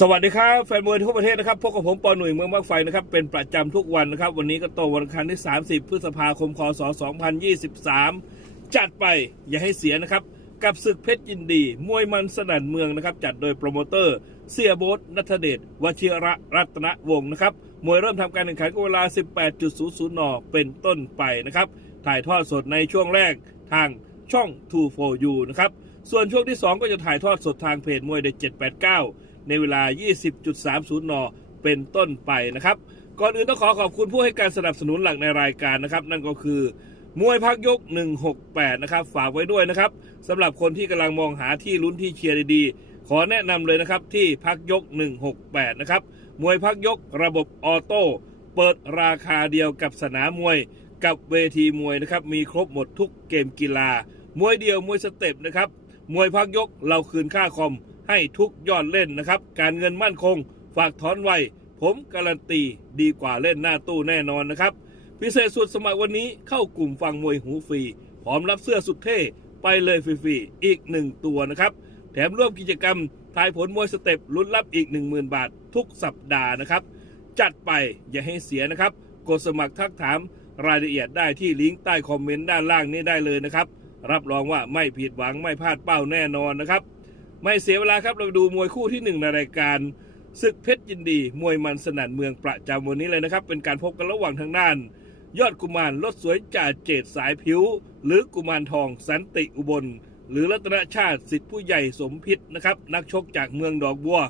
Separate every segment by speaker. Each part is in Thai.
Speaker 1: สวัสดีครับแฟนมวยทั่วประเทศนะครับพบกับผมปอหนุ่ยเมืองมากไฟนะครับเป็นประจำทุกวันนะครับ วันนี้ก็ตรงวันอังคารที่ 30 พฤษภาคมคศ2023 จัดไปอย่าให้เสียนะครับ กับศึกเพชรยินดี มวยมันสนั่นเมืองนะครับ จัดโดยโปรโมเตอร์ เสียโบ๊ทนัทเดชวชิระรัตนวงศ์นะครับ มวยเริ่มทำการแข่งขันก็เวลา 18.00 น เป็นต้นไปนะครับ ถ่ายทอดสดในช่วงแรกทางช่อง 2 4 u นะครับส่วนช่วงที่ 2 ก็จะถ่ายทอดสดทางเพจมวยเด็ด789 ในเวลา 20.30 น เป็นต้นไปนะครับ ก่อนอื่นต้องขอขอบคุณผู้ให้การสนับสนุนหลักในรายการนะครับ นั่นก็คือ มวยพักยก 168 นะครับ ฝากไว้ด้วยนะครับสำหรับคนที่กำลังมองหาที่ลุ้นที่เชียร์ดีๆ ขอแนะนำเลยนะครับที่พักยก 168 นะครับ มวยพักยกระบบออโต้เปิดราคาเดียวกับสนามมวยกับเวทีมวยนะครับ มีครบหมดทุกเกมกีฬา มวยเดียวมวยสเต็ปนะครับ มวยพักยกเราคืนค่าคอม ให้ทุกยอดเล่นนะครับ การเงินมั่นคง ฝากถอนไว ผมการันตีดีกว่าเล่นหน้าตู้แน่นอนนะครับ พิเศษสุดสมัครวันนี้เข้ากลุ่มฟังมวยหูฟรีพร้อมรับเสื้อสุดเท่ไปเลยฟรีๆอีกหนึ่งตัวนะครับ แถมร่วมกิจกรรมทายผลมวยสเต็ปลุ้นรับอีก 10,000 บาท ทุกสัปดาห์นะครับ จัดไปอย่าให้เสียนะครับ กดสมัครทักถามรายละเอียดได้ที่ลิงก์ใต้คอมเมนต์ด้านล่างนี้ได้เลยนะครับ รับรองว่าไม่ผิดหวังไม่พลาดเป้าแน่นอนนะครับ ไม่เสียเวลาครับเราไปดูมวยคู่ที่หนึ่งในรายการศึกเพชรยินดี มวยมันสนั่นเมืองประจำวันนี้เลยนะครับ เป็นการพบกันระหว่างทางด้าน ยอดกุมารรถสวยจ่าเจดสายผิว หรือกุมารทองสันติอุบล หรือรัตนชาติสิทธิผู้ใหญ่สมพิษนะครับนักชกจากเมืองดอกบัว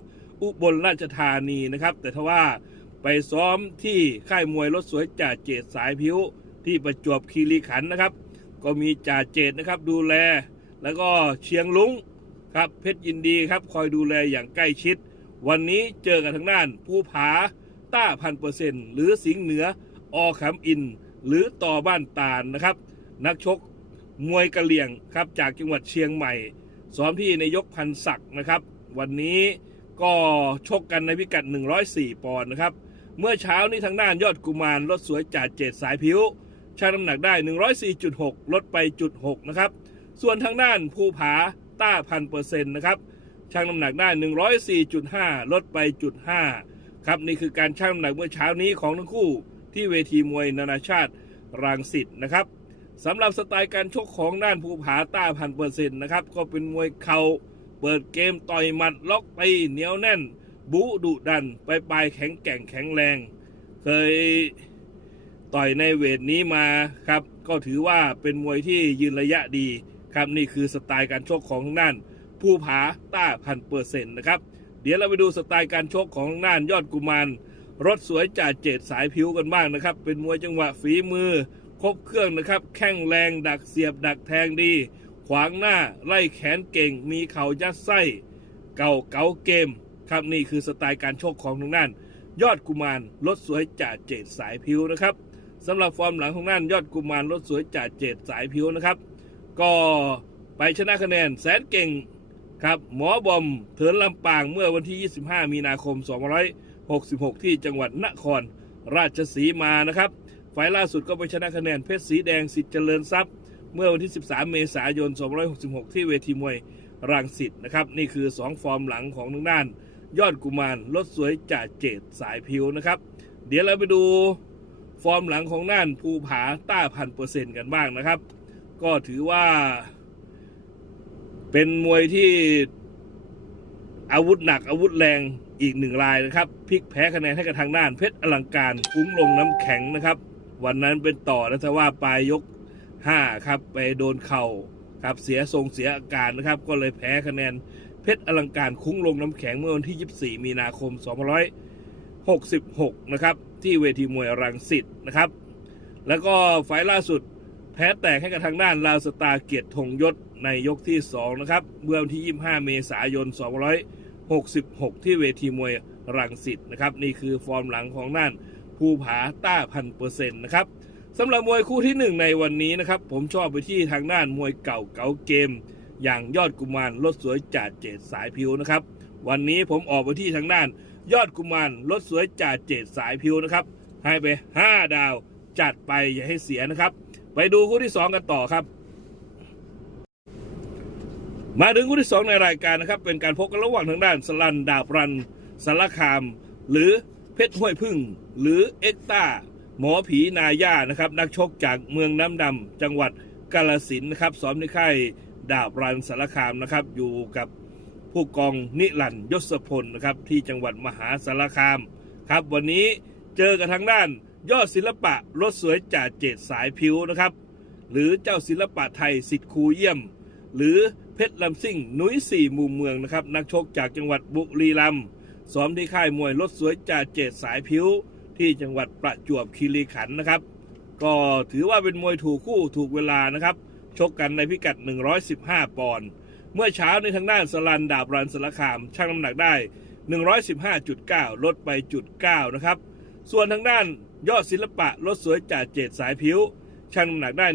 Speaker 1: อุบลราชธานีนะครับ แต่ทว่าไปซ้อมที่ค่ายมวยรถสวยจ่าเจดสายผิว ที่ประจวบคีรีขันธ์นะครับ ก็มีจ่าเจดนะครับดูแล แล้วก็เชียงลุง ครับเพชรยินดีครับคอยดูแลอย่างใกล้ชิด วันนี้เจอกันทางด้านภูผาต้าพันเปอร์เซ็นต์หรือสิงห์เหนืออขำอิน หรือต่อบ้านตาลนะครับ นักชกมวยกะเหลี่ยงครับจากจังหวัดเชียงใหม่ซ้อมที่นายกพันศักดิ์นะครับ วันนี้ก็ชกกันในพิกัด 104 ปอนด์นะครับ เมื่อเช้านี้ทางด้านยอดกุมารรถสวยจ่าเจดสายผิวชั่งน้ำหนักได้ 104.6 ลดไปจุด6นะครับ ส่วนทางด้านภูผา ต้าพันเปอร์เซ็นต์นะครับชั่งน้ำหนักได้ 104.5 ลดไปจุด5ครับนี่คือการชั่งน้ำหนักเมื่อเช้านี้ของทั้งคู่ที่เวทีมวยนานาชาติรังสิตนะครับสำหรับสไตล์การชกของด้านภูผาต้าพันเปอร์เซ็นต์นะครับก็เป็นมวยเข่าเปิดเกมต่อยหมัดล็อกตีเหนียวแน่นบูดุดันไปปลายแข็งแกร่งแข็งแรง เคยต่อยในเวทนี้มาครับ ก็ถือว่าเป็นมวยที่ยืนระยะดี ครับนี่คือสไตล์การชกของทางด้านผู้ผาต้าพันเปอร์เซ็นต์นะครับ เดี๋ยวเราไปดูสไตล์การชกของทางด้านยอดกุมารรถสวยจ่าเจดสายผิวกันบ้างนะครับ เป็นมวยจังหวะฝีมือ ครบเครื่องนะครับ แข้งแรงดักเสียบดักแทงดี ขวางหน้าไล่แขนเก่ง มีเข่ายัดไส้ เก่าเก๋าเกม ครับนี่คือสไตล์การชกของทางด้าน ยอดกุมารรถสวยจ่าเจดสายผิวนะครับสำหรับฟอร์มหลังของด้านยอดกุมารรถสวยจ่าเจดสายผิวนะครับ ก็ไปชนะคะแนนแสนเก่งครับ หมอบอมเถินลำปางเมื่อวันที่ 25 มีนาคม 2566 ที่จังหวัดนครราชสีมานะครับไฟล์ล่าสุดก็ไปชนะคะแนนเพชรสีแดงสิทธิ์เจริญทรัพย์ เมื่อวันที่ 13 เมษายน 2566 ที่เวทีมวยรังสิตนะครับ นี่คือ 2 ฟอร์มหลังของทางด้าน ยอดกุมารรถสวยจ่าเจดสายผิวนะครับ เดี๋ยวเราไปดูฟอร์มหลังของน่านภูผาต้าพันเปอร์เซ็นต์กันบ้างนะครับ ก็ถือว่า เป็นมวยที่อาวุธหนักอาวุธแรงอีกหนึ่งรายนะครับพลิกแพ้คะแนนให้กับทางด้านเพชรอลังการกุ้งลงน้ำแข็งนะครับ วันนั้นเป็นต่อแล้วแต่ว่าปลายยก 5 ครับ ไปโดนเข่าครับเสียทรงเสียอาการนะครับ ก็เลยแพ้คะแนนเพชรอลังการคุ้งลงน้ำแข็งเมื่อวันที่ 24 มีนาคม 2566 นะครับ ที่เวทีมวยรังสิตนะครับ แล้วก็ไฟล์ล่าสุด แพ้แตกให้กับทางด้านลาวสตาเกียรติธงยศในยกที่ 2 นะครับ เมื่อวันที่ 25 เมษายน 266 ที่เวทีมวยรังสิตนะครับ นี่คือฟอร์มหลังของด้านภูผาต้าพันเปอร์เซ็นต์นะครับสำหรับมวยคู่ที่หนึ่งในวันนี้นะครับ ผมชอบไปที่ทางด้านมวยเก่าเก๋าเกม อย่างยอดกุมารรถสวยจ่าเจดสายผิวนะครับ วันนี้ผมออกไปที่ทางด้าน ยอดกุมารรถสวยจ่าเจดสายผิวนะครับ ให้ไป 5 ดาวจัดไปอย่าให้เสียนะครับ ไปดูคู่ที่2กันต่อครับ มาถึงคู่ที่2ในรายการนะครับ เป็นการพบกันระหว่างทางด้านสลันดาบรันสารคาม หรือเพชรห้วยพึ่ง หรือเอ็กต้าหมอผีนาย่านะครับ นักชกจากเมืองน้ำดำจังหวัดกาลสินนะครับซ้อมในค่ายดาบรันสารคามนะครับ อยู่กับผู้กองนิรันยศพลนะครับที่จังหวัดมหาสารคามครับ วันนี้เจอกับทางด้าน ยอดศิลปะรถสวยจ่าเจตสายผิวนะครับ หรือเจ้าศิลปะไทยสิทธิ์ครูเยี่ยม หรือเพชรลำซิ่งนุ้ยสี่มุมเมืองนะครับ นักชกจากจังหวัดบุรีรัมย์ซ้อมที่ค่ายมวยรถสวยจ่าเจตสายผิว ที่จังหวัดประจวบคีรีขันธ์นะครับ ก็ถือว่าเป็นมวยถูกคู่ถูกเวลานะครับ ชกกันในพิกัด 115 ปอนด์เมื่อเช้าในทางด้านสลันดาบรันสารคามชั่งน้ำหนักได้ 115.9 ลดไปจุด9นะครับ ส่วนทางด้าน ยอดศิลปะรถสวยจ่าเจตสายผิวชั่งน้ำหนักได้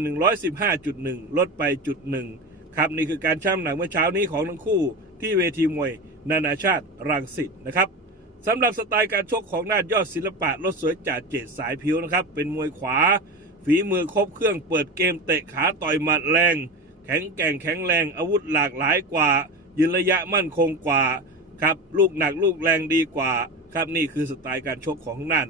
Speaker 1: 115.1 ลดไปจุด1ครับนี่คือการชั่งน้ำหนักเมื่อเช้านี้ของทั้งคู่ที่เวทีมวยนานาชาติรังสิตนะครับสำหรับสไตล์การชกของนาดยอดศิลปะรถสวยจ่าเจตสายผิวนะครับ เป็นมวยขวา ฝีมือครบเครื่องเปิดเกมเตะขาต่อยหมัดแรง แข็งแกร่งแข็งแรงอาวุธหลากหลายกว่า ยืนระยะมั่นคงกว่าครับลูกหนักลูกแรงดีกว่า ครับนี่คือสไตล์การชกของนั่น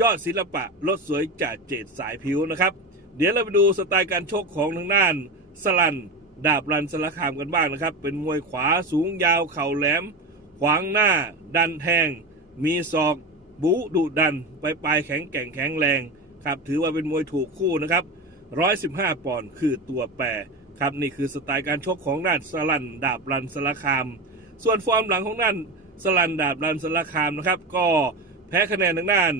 Speaker 1: ยอดศิลปะรถสวยจ่าเจตสายผิวนะครับ เดี๋ยวเราไปดูสไตล์การชกของทางด้านสลัน ดาบรันสารคามกันบ้างนะครับ เป็นมวยขวาสูงยาวเข่าแหลม ขวางหน้า ดันแทง มีศอก บูดุดันไปปลายแข็งแกร่งแข็งแรงครับถือว่าเป็นมวยถูกคู่นะครับ 115 ปอนด์คือตัวแปรครับนี่คือสไตล์การชกของด้านสลันดาบรันสารคาม ส่วนฟอร์มหลังของด้านสลันดาบรันสารคามนะครับ ก็แพ้คะแนนทางด้าน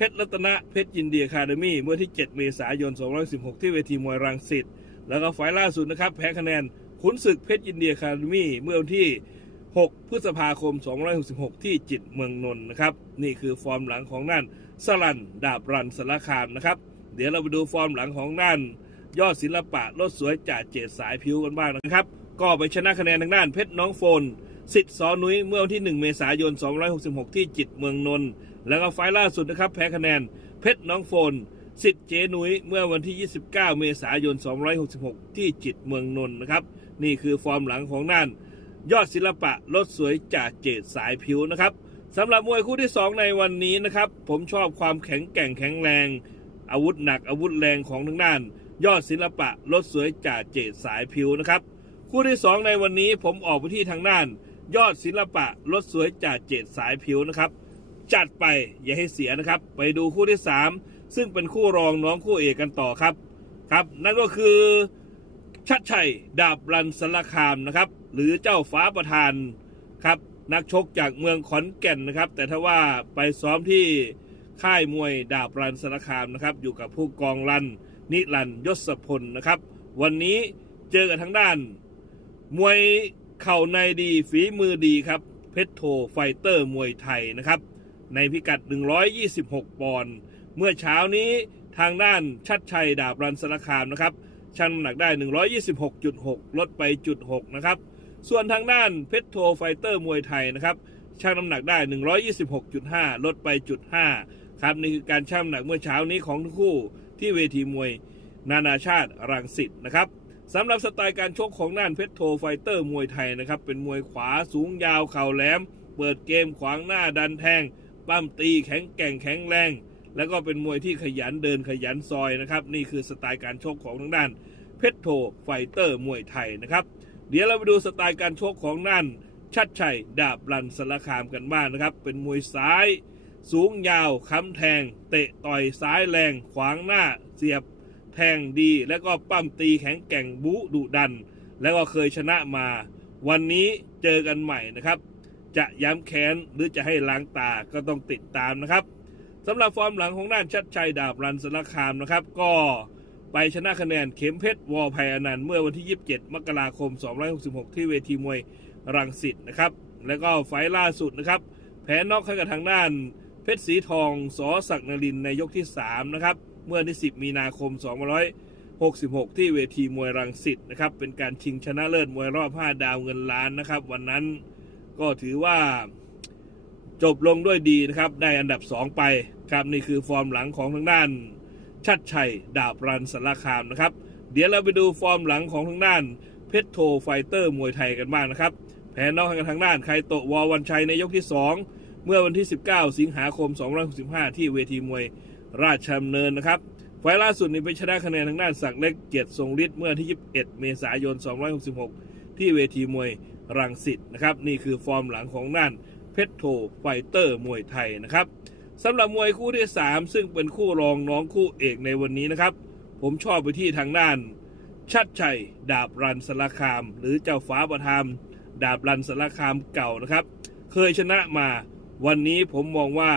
Speaker 1: เพชรรัตนะเพชรยินเดีอะคาเดมี่เมื่อที่ 7 เมษายน 216 ที่เวทีมวยรังสิต แล้วก็ไฟล์ล่าสุดนะครับแพ้คะแนนขุนศึกเพชรยินเดีอะคาเดมี่เมื่อวันที่ 6 พฤษภาคม 266 ที่จิตเมืองนนท์นะครับ นี่คือฟอร์มหลังของนั่นสลันดาบรันสารคามนะครับ เดี๋ยวเราไปดูฟอร์มหลังของนั่นยอดศิลปะรถสวยจ่าเจตสายผิวกันบ้างนะครับ ก็ไปชนะคะแนนทางด้านเพชรน้องโฟนสิทธิ์สอนุ้ยเมื่อวันที่ 1 เมษายน 266 ที่จิตเมืองนนท์ แล้วก็ไฟล์ล่าสุดนะครับแพ้คะแนนเพชรน้องโฟนสิทธิ์เจนุ้ยเมื่อวันที่ 29 เมษายน 266 ที่จิตเมืองนนท์นะครับ นี่คือฟอร์มหลังของนั่นยอดศิลปะรถสวยจากเจดสายผิวนะครับสำหรับมวยคู่ที่ 2 ในวันนี้นะครับ ผมชอบความแข็งแกร่งแข็งแรง อาวุธหนักอาวุธแรงของทั้งด้าน ยอดศิลปะรถสวยจากเจดสายผิวนะครับ คู่ที่ 2 ในวันนี้ผมออกไปที่ทางด้าน ยอดศิลปะรถสวยจากเจดสายผิวนะครับ จัดไปอย่าให้เสียนะครับ ไปดูคู่ที่ 3 ซึ่งเป็นคู่รองน้องคู่เอกกันต่อครับครับ นั่นก็คือชัดชัยดาบรันสารคามนะครับ หรือเจ้าฟ้าประธานครับ นักชกจากเมืองขอนแก่นนะครับ แต่ถ้าว่าไปซ้อมที่ค่ายมวยดาบรันสารคามนะครับ อยู่กับผู้กองรันนิรันยศพลนะครับ วันนี้เจอกันทางด้าน มวยเข่าในดีฝีมือดีครับ เพชรโทไฟเตอร์มวยไทยนะครับ ในพิกัด 126 ปอนด์เมื่อเช้านี้ทางด้านชัดชัยดาบรันสารคามนะครับชั่งน้ำหนักได้ 126.6 ลดไปจุด6นะครับ ส่วนทางด้านเพชรโทไฟเตอร์มวยไทยนะครับชั่งน้ำหนักได้ 126.5 ลดไปจุด5ครับนี่คือการชั่งน้ำหนักเมื่อเช้านี้ของทั้งคู่ที่เวทีมวยนานาชาติรังสิตนะครับสำหรับสไตล์การชกของด้านเพชรโทไฟเตอร์มวยไทยนะครับเป็นมวยขวาสูงยาวเข่าแหลม เปิดเกมขวางหน้าดันแทง ปั้มตีแข็งแกร่งแข็งแรง แล้วก็เป็นมวยที่ขยันเดินขยันซอยนะครับ นี่คือสไตล์การชกของทางด้าน เพชรโทไฟเตอร์มวยไทยนะครับ เดี๋ยวเราไปดูสไตล์การชกของนั่นชัดชัยดาบรันสารคามกันบ้างนะครับ เป็นมวยซ้าย สูงยาวค้ำแทง เตะต่อยซ้ายแรง ขวางหน้าเสียบ แทงดี แล้วก็ปั้มตีแข็งแกร่งบุดุดัน แล้วก็เคยชนะมา วันนี้เจอกันใหม่นะครับ จะย้ำแค้นหรือจะให้ล้างตาก็ต้องติดตามนะครับสำหรับฟอร์มหลังของด้านชัดชัยดาบรันสารคามนะครับ ก็ไปชนะคะแนนเข็มเพชรวอภัยอนันต์เมื่อวันที่ 27 มกราคม 266 ที่เวทีมวยรังสิตนะครับ แล้วก็ไฟล์ล่าสุดนะครับ แพ้นอกให้กับทางด้านเพชรสีทองสอศักดิ์นรินในยกที่ 3 นะครับ เมื่อที่ 10 มีนาคม 2566 ที่เวทีมวยรังสิตนะครับ เป็นการชิงชนะเลิศมวยรอบ 5 ดาวเงินล้านนะครับ วันนั้น ก็ถือว่าจบลงด้วยดีนะครับ ได้อันดับ 2 ไปครับนี่คือฟอร์มหลังของทางด้านชัดชัยดาบรันสารคามนะครับ เดี๋ยวเราไปดูฟอร์มหลังของทางด้านเพชรโทไฟเตอร์มวยไทยกันบ้างนะครับ แพ้นอกกับทางด้านไคโตะวอวันชัยในยกที่ 2 เมื่อวันที่ 19 สิงหาคม 2565 ที่เวทีมวยราชดำเนินนะครับไฟล์ล่าสุดนี้ไปชนะคะแนนทางด้านศักเล็กเกียรติทรงฤทธิ์เมื่อที่ 21 เมษายน 266 ที่เวทีมวย รังสิตนะครับ นี่คือฟอร์มหลังของด้านเพชรโทไฟเตอร์มวยไทยนะครับสำหรับมวยคู่ที่ 3 ซึ่งเป็นคู่รองน้องคู่เอกในวันนี้นะครับ ผมชอบไปที่ทางด้าน ชัดชัย ดาบรันสาคาม หรือเจ้าฟ้าประทามดาบรันสาคามเก่านะครับ เคยชนะมา วันนี้ผมมองว่า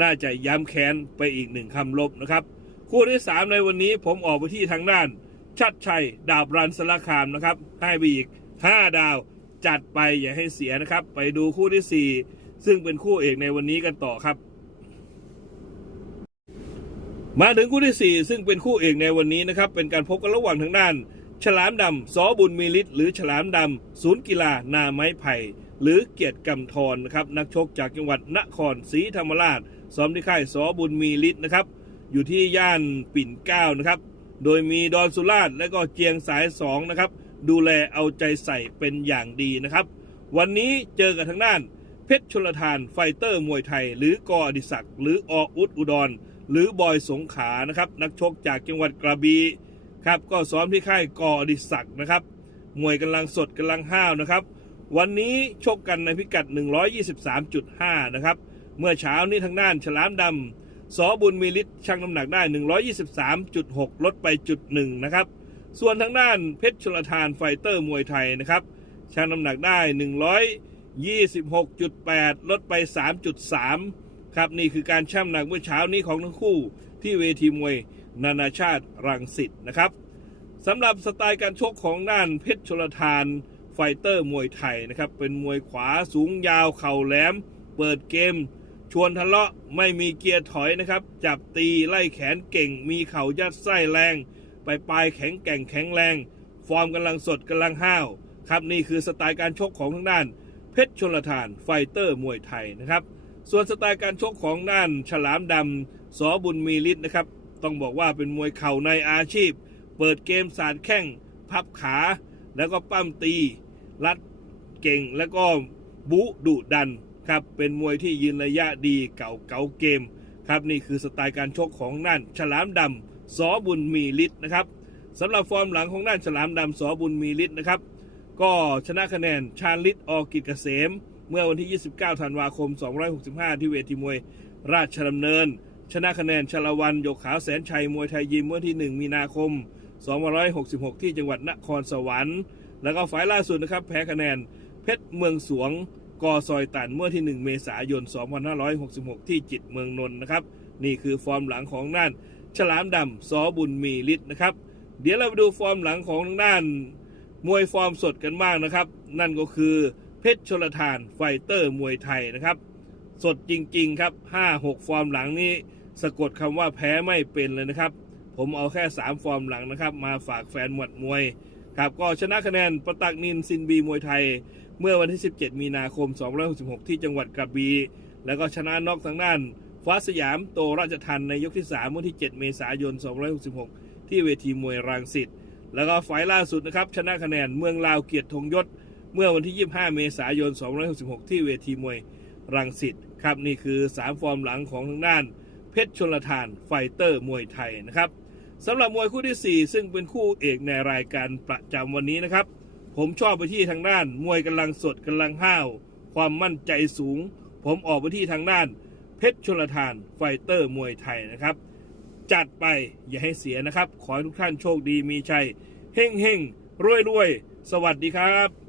Speaker 1: น่าจะย้ำแค้นไปอีกหนึ่งคำลบนะครับ คู่ที่ 3 ในวันนี้ผมออกไปที่ทางด้าน ชัดชัย ดาบรันสาคามนะครับให้ไปอีก 5 ดาว จัดไปอย่าให้เสียนะครับ ไปดูคู่ที่ 4 ซึ่งเป็นคู่เอกในวันนี้กันต่อครับ มาถึงคู่ที่ 4 ซึ่งเป็นคู่เอกในวันนี้นะครับ เป็นการพบกันระหว่างทางด้าน ฉลามดำสอบุญมีฤทธิ์หรือฉลามดำศูนย์กีฬานาไม้ไผ่หรือเกียรติกำธรนะครับนักชกจากจังหวัดนครศรีธรรมราชซ้อมที่ค่ายสอบุญมีฤทธิ์นะครับ อยู่ที่ย่านปิ่นเกล้านะครับ โดยมีดอนสุราษฎร์และก็เจียงสายสองนะครับ ดูแลเอาใจใส่เป็นอย่างดีนะครับ วันนี้เจอกับทางด้าน เพชรชลทานไฟเตอร์มวยไทย หรือกออดิศักดิ์หรือออุดอุดร หรือบอยสงขานะครับ นักชกจากจังหวัดกระบี่ครับก็ซ้อมที่ค่ายกออดิศักดิ์นะครับมวยกำลังสดกำลังห้าวนะครับ วันนี้ชกกันในพิกัด 123.5 นะครับ เมื่อเช้านี้ทางด้านฉลามดำสอบุญมีฤทธิ์ชั่งน้ำหนักได้ 123.6 ลดไปจุดหนึ่งนะครับ ส่วนทางด้านเพชรชลทานไฟเตอร์มวยไทยนะครับชั่งน้ำหนักได้ 126.8 ลดไป 3.3 ครับ นี่คือการชั่งน้ำหนักเมื่อเช้านี้ของทั้งคู่ที่เวทีมวยนานาชาติรังสิตนะครับสำหรับสไตล์การชกของด้านเพชรชลทานไฟเตอร์มวยไทยนะครับ เป็นมวยขวาสูงยาวเข่าแหลม เปิดเกม ชวนทะเลาะไม่มีเกียร์ถอยนะครับ จับตีไล่แขนเก่ง มีเข่ายัดไส้แรง ไปปลายแข็งแกร่งแข็งแรง ฟอร์มกำลังสดกำลังห้าวครับนี่คือสไตล์การชกของทางด้านเพชรชนลทานไฟเตอร์มวยไทยนะครับ ส่วนสไตล์การชกของด้านฉลามดำสอบุญมีฤทธิ์นะครับ ต้องบอกว่าเป็นมวยเข่าในอาชีพ เปิดเกมสาดแข้งพับขา แล้วก็ปั้มตี รัดเก่งแล้วก็บุดุดันครับเป็นมวยที่ยืนระยะดีเก่าเก่าเกมครับนี่คือสไตล์การชกของด้านฉลามดำ สอบุญมีฤทธิ์นะครับสำหรับฟอร์มหลังของด้านฉลามดำสอบุญมีฤทธิ์นะครับ ก็ชนะคะแนนชาญฤทธิ์อกิจเกษม เมื่อวันที่ 29 ธันวาคม 265 ที่เวทีมวยราชดำเนิน ชนะคะแนนชลวันยกขาวแสนชัยมวยไทยยิมเมื่อที่ 1 มีนาคม 2566 ที่จังหวัดนครสวรรค์ แล้วก็ฝ่ายล่าสุดนะครับแพ้คะแนนเพชรเมืองสวงกอซอยตันเมื่อที่ 1 เมษายน 2566 ที่จิตเมืองนนท์นะครับ นี่คือฟอร์มหลังของด้าน ฉลามดำสอบุญมีฤทธิ์นะครับ เดี๋ยวเราไปดูฟอร์มหลังของทางด้าน มวยฟอร์มสดกันมากนะครับ นั่นก็คือเพชรชลทานไฟเตอร์มวยไทยนะครับ สดจริงๆครับ5-6 ฟอร์มหลังนี้สะกดคำว่าแพ้ไม่เป็นเลยนะครับ ผมเอาแค่ 3 ฟอร์มหลังนะครับ มาฝากแฟนหมวดมวยครับก็ชนะคะแนนประตักนินซินบีมวยไทย เมื่อวันที่ 17 มีนาคม 2566 ที่จังหวัดกระบี่แล้วก็ชนะนอกทางด้าน ฟ้าสยามโตราชทันในยกที่3เมื่อที่ 7 เมษายน 266 ที่เวทีมวยรังสิต แล้วก็ไฟล์ล่าสุดนะครับ ชนะคะแนนเมืองลาวเกียรติธงยศ เมื่อวันที่ 25 เมษายน 266 ที่เวทีมวยรังสิตครับนี่คือ 3 ฟอร์มหลังของทางด้าน เพชรชนลทานไฟเตอร์มวยไทยนะครับสำหรับมวยคู่ที่ 4 ซึ่งเป็นคู่เอกในรายการประจำวันนี้นะครับ ผมชอบไปที่ทางด้าน มวยกำลังสดกำลังห้าว ความมั่นใจสูง ผมออกไปที่ทางด้าน เพชรชลทานไฟเตอร์มวยไทยนะครับ จัดไปอย่าให้เสียนะครับ ขอให้ทุกท่านโชคดีมีชัยเฮ่งเฮ่งรวยรวยสวัสดีครับ